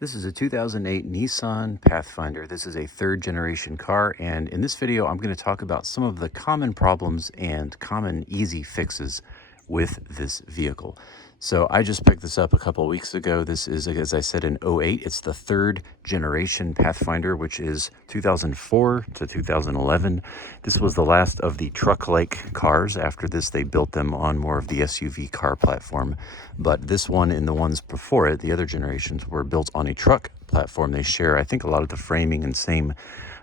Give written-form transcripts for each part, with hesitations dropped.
This is a 2008 Nissan Pathfinder. This is a third generation car, and in this video I'm going to talk about some of the common problems and common easy fixes with this vehicle. So I just picked this up a couple weeks ago. This is, as I said, an '08. It's the third generation Pathfinder, which is 2004 to 2011. This was the last of the truck-like cars. After this, they built them on more of the SUV car platform. But this one and the ones before it, the other generations, were built on a truck platform. They share, I think, a lot of the framing and same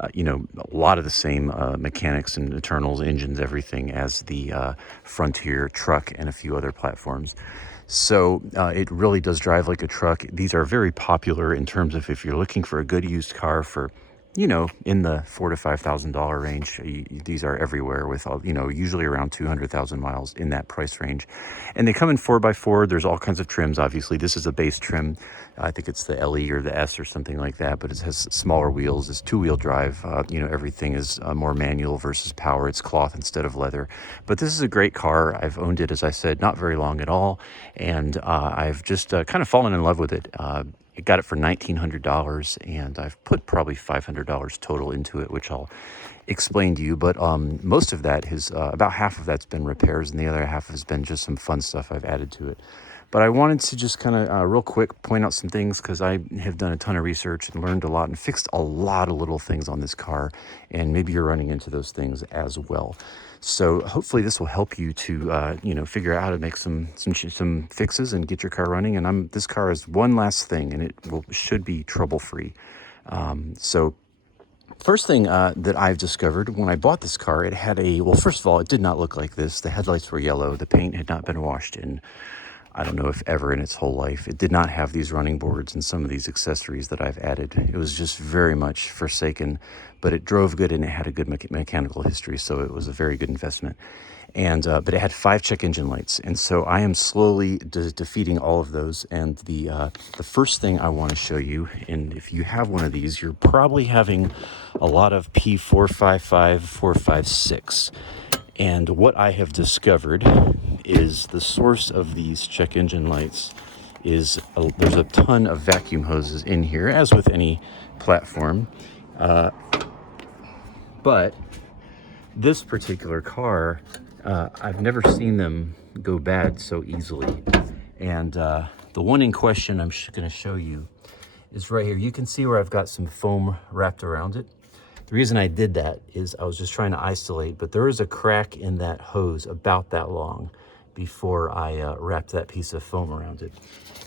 a lot of the same mechanics and internals, engines, everything as the Frontier truck and a few other platforms. So it really does drive like a truck. These are very popular in terms of if you're looking for a good used car for, in the $4,000 to $5,000 range. These are everywhere with, usually around 200,000 miles in that price range. And they come in 4x4. There's all kinds of trims, obviously. This is a base trim. I think it's the LE or the S or something like that, but it has smaller wheels. It's two-wheel drive. Everything is more manual versus power. It's cloth instead of leather. But this is a great car. I've owned it, as I said, not very long at all. And I've just kind of fallen in love with it. I got it for $1,900, and I've put probably $500 total into it, which I'll explain to you. But most of that is, about half of that's been repairs, and the other half has been just some fun stuff I've added to it. But I wanted to just kind of real quick point out some things, because I have done a ton of research and learned a lot and fixed a lot of little things on this car, and maybe you're running into those things as well. So hopefully this will help you to figure out how to make some fixes and get your car running. And this car is one last thing, and should be trouble free. So first thing that I've discovered when I bought this car, it had first of all, it did not look like this. The headlights were yellow. The paint had not been washed in, I don't know if ever in its whole life. It did not have these running boards and some of these accessories that I've added. It was just very much forsaken, but it drove good and it had a good mechanical history, so it was a very good investment. And but it had 5 check engine lights, and so I am slowly defeating all of those. And the first thing I want to show you, and if you have one of these, you're probably having a lot of P0455, 456. And what I have discovered is the source of these check engine lights is there's a ton of vacuum hoses in here, as with any platform. But this particular car, I've never seen them go bad so easily. And the one in question I'm going to show you is right here. You can see where I've got some foam wrapped around it. The reason I did that is I was just trying to isolate, but there is a crack in that hose about that long before I wrapped that piece of foam around it.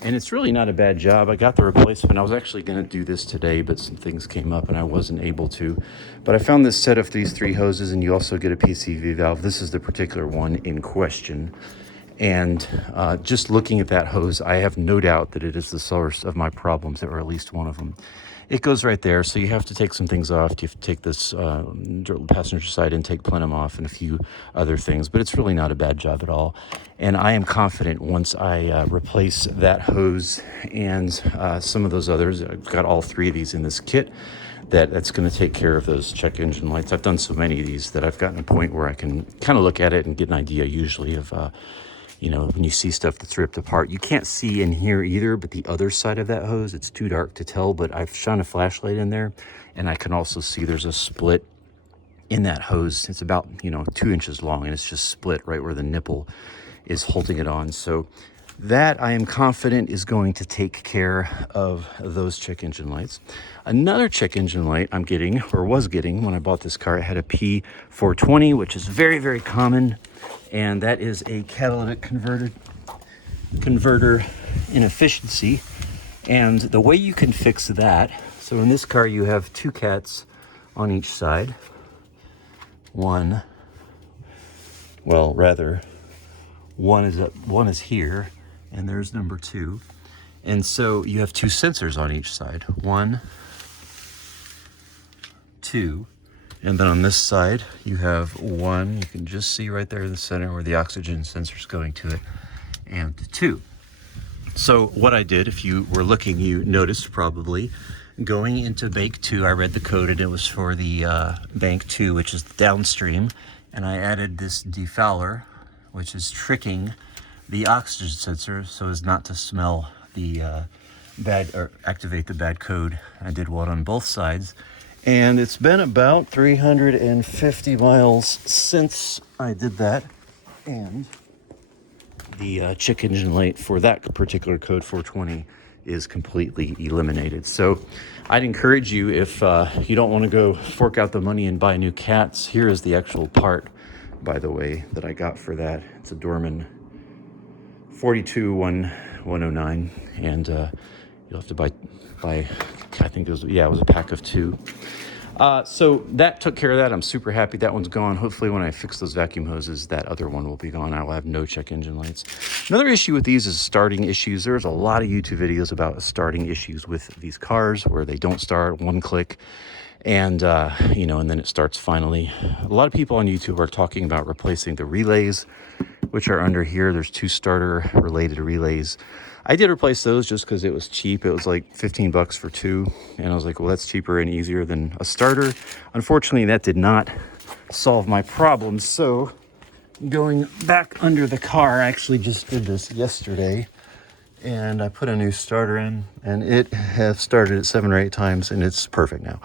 And it's really not a bad job. I got the replacement. I was actually going to do this today, but some things came up and I wasn't able to. But I found this set of these 3 hoses, and you also get a PCV valve. This is the particular one in question. And just looking at that hose, I have no doubt that it is the source of my problems, or at least one of them. It goes right there, so you have to take some things off. You have to take this passenger side intake plenum off and a few other things, but it's really not a bad job at all. And I am confident once I replace that hose and some of those others, I've got all 3 of these in this kit, that's going to take care of those check engine lights. I've done so many of these that I've gotten a point where I can kind of look at it and get an idea usually of when you see stuff that's ripped apart. You can't see in here either, but the other side of that hose, it's too dark to tell, but I've shone a flashlight in there, and I can also see there's a split in that hose. It's about 2 inches long, and it's just split right where the nipple is holding it on. So that, I am confident, is going to take care of those check engine lights. Another check engine light I'm getting, or was getting when I bought this car, it had a P0420, which is very, very common, and that is a catalytic converter inefficiency. And the way you can fix that, so in this car you have 2 cats on each side. One is here, and there's number 2. And so you have 2 sensors on each side. 1, 2. And then on this side, you have 1. You can just see right there in the center where the oxygen sensor is going to it, and 2. So what I did, if you were looking, you noticed probably, going into bank 2, I read the code, and it was for the bank 2, which is downstream. And I added this defouler, which is tricking the oxygen sensor so as not to smell the activate the bad code. I did one on both sides, and it's been about 350 miles since I did that, and the check engine light for that particular code 420 is completely eliminated. So I'd encourage you, if you don't want to go fork out the money and buy new cats, here is the actual part, by the way, that I got for that. It's a Dorman 42109, and you'll have to buy, I think it was a pack of 2. So that took care of that. I'm super happy that one's gone. Hopefully when I fix those vacuum hoses, that other one will be gone. I will have no check engine lights. Another issue with these is starting issues. There's a lot of YouTube videos about starting issues with these cars where they don't start, one click, and and then it starts finally. A lot of people on YouTube are talking about replacing the relays, which are under here. There's 2 starter related relays. I did replace those just because it was cheap. It was like 15 bucks for 2. And I was like, well, that's cheaper and easier than a starter. Unfortunately, that did not solve my problem. So going back under the car, I actually just did this yesterday. And I put a new starter in, and it has started it 7 or 8 times, and it's perfect now.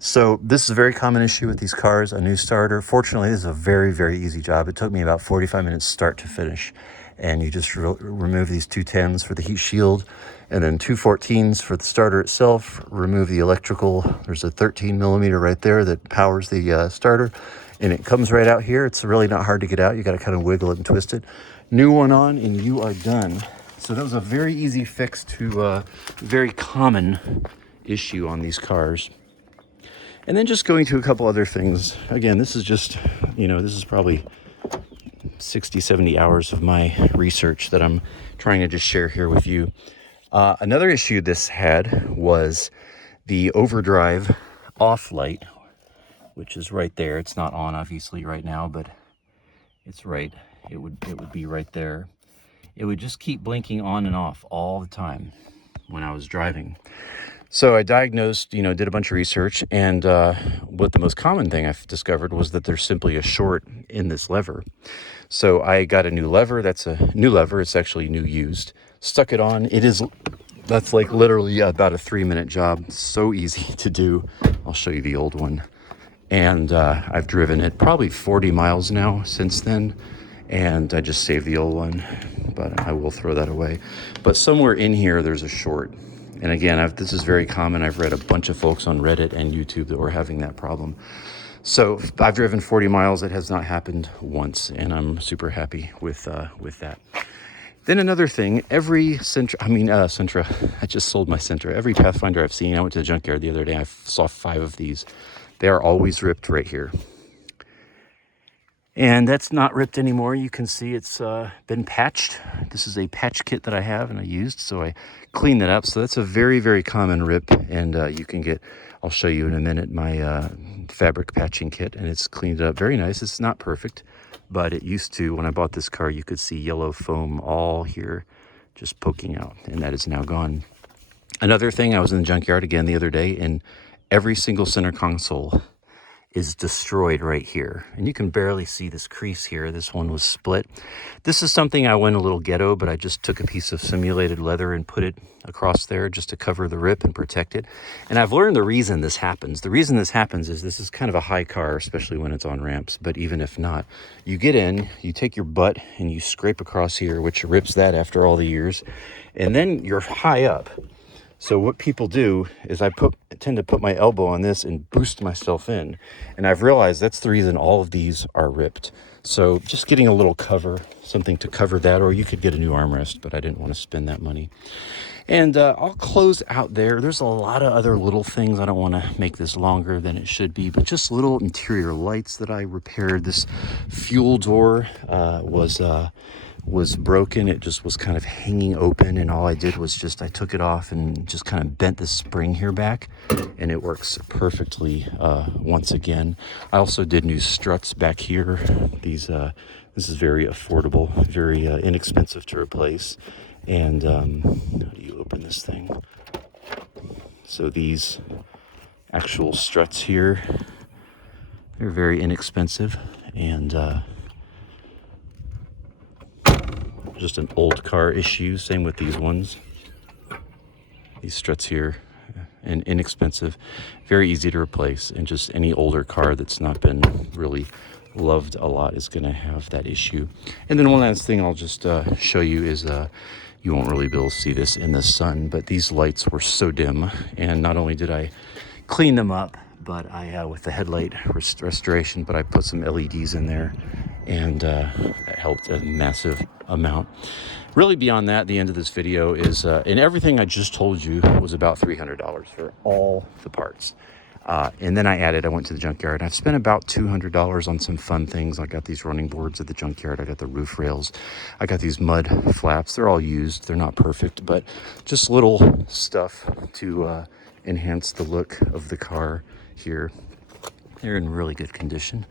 So this is a very common issue with these cars, a new starter. Fortunately, this is a very, very easy job. It took me about 45 minutes start to finish. And you just remove these 2 10s for the heat shield, and then 2 14s for the starter itself. Remove the electrical. There's a 13 millimeter right there that powers the starter, and it comes right out here. It's really not hard to get out. You got to kind of wiggle it and twist it. New one on, and you are done. So that was a very easy fix to a very common issue on these cars. And then just going to a couple other things. Again, this is just, this is probably 60, 70 hours of my research that I'm trying to just share here with you. Another issue this had was the overdrive off light, which is right there. It's not on obviously right now, but it's right. It would be right there. It would just keep blinking on and off all the time when I was driving. So I diagnosed, did a bunch of research, and what the most common thing I've discovered was that there's simply a short in this lever. So I got a new lever. That's a new lever. It's actually new used. Stuck it on. That's like literally about a 3-minute job. So easy to do. I'll show you the old one. And I've driven it probably 40 miles now since then. And I just saved the old one, but I will throw that away. But somewhere in here, there's a short. And again, this is very common. I've read a bunch of folks on Reddit and YouTube that were having that problem. So I've driven 40 miles. It has not happened once, and I'm super happy with that. Then another thing, every Sentra, I just sold my Sentra. Every Pathfinder I've seen, I went to the junkyard the other day, I saw 5 of these. They are always ripped right here. And that's not ripped anymore. You can see it's been patched. This is a patch kit that I have and I used, so I cleaned that up. So that's a very, very common rip, and you can get, I'll show you in a minute, my fabric patching kit, and it's cleaned it up very nice. It's not perfect, but it used to, when I bought this car, you could see yellow foam all here just poking out, and that is now gone. Another thing, I was in the junkyard again the other day, and every single center console is destroyed right here. And you can barely see this crease here. This one was split. This is something I went a little ghetto, but I just took a piece of simulated leather and put it across there just to cover the rip and protect it. And I've learned the reason this happens. The reason this happens is this is kind of a high car, especially when it's on ramps, but even if not, you get in, you take your butt and you scrape across here, which rips that after all the years, and then you're high up. So what people do is I tend to put my elbow on this and boost myself in. And I've realized that's the reason all of these are ripped. So just getting a little cover, something to cover that, or you could get a new armrest, but I didn't want to spend that money. And I'll close out there. There's a lot of other little things. I don't want to make this longer than it should be, but just little interior lights that I repaired. This fuel door was broken. It just was kind of hanging open, and all I did was I took it off and just kind of bent the spring here back, and it works perfectly once again. I also did new struts back here. This is very affordable, very inexpensive to replace. And how do you open this thing? So these actual struts here, they're very inexpensive, and just an old car issue. Same with these ones. these struts here, and inexpensive, very easy to replace, and just any older car that's not been really loved a lot is going to have that issue. And then one last thing I'll just show you is you won't really be able to see this in the sun, but these lights were so dim, and not only did I clean them up, but I with the headlight restoration, but I put some LEDs in there, and that helped a massive amount. Really, beyond that, the end of this video is, and everything I just told you was about $300 for all the parts. And then I went to the junkyard. I've spent about $200 on some fun things. I got these running boards at the junkyard. I got the roof rails. I got these mud flaps. They're all used. They're not perfect, but just little stuff to enhance the look of the car here. They're in really good condition.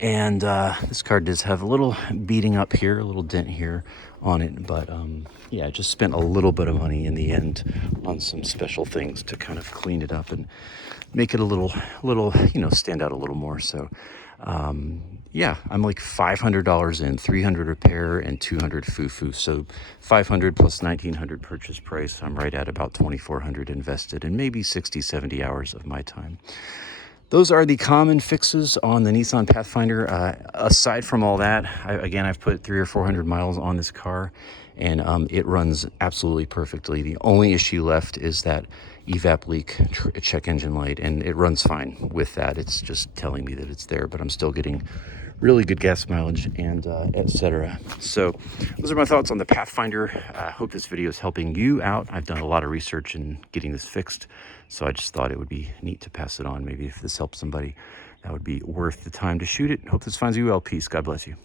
And this car does have a little beating up here, a little dent here on it. But yeah, I just spent a little bit of money in the end on some special things to kind of clean it up and make it a little, stand out a little more. So yeah, I'm like $500 in, $300 repair and $200 foo-foo. So $500 plus $1,900 purchase price. I'm right at about $2,400 invested and maybe 60, 70 hours of my time. Those are the common fixes on the Nissan Pathfinder. Aside from all that, I've put 300 or 400 miles on this car, and it runs absolutely perfectly. The only issue left is that Evap leak check engine light, and it runs fine with that. It's just telling me that it's there, but I'm still getting really good gas mileage and etc. So those are my thoughts on the Pathfinder. I hope this video is helping you out. I've done a lot of research in getting this fixed, so I just thought it would be neat to pass it on. Maybe if this helps somebody, that would be worth the time to shoot it. Hope this finds you well. Peace. God bless you.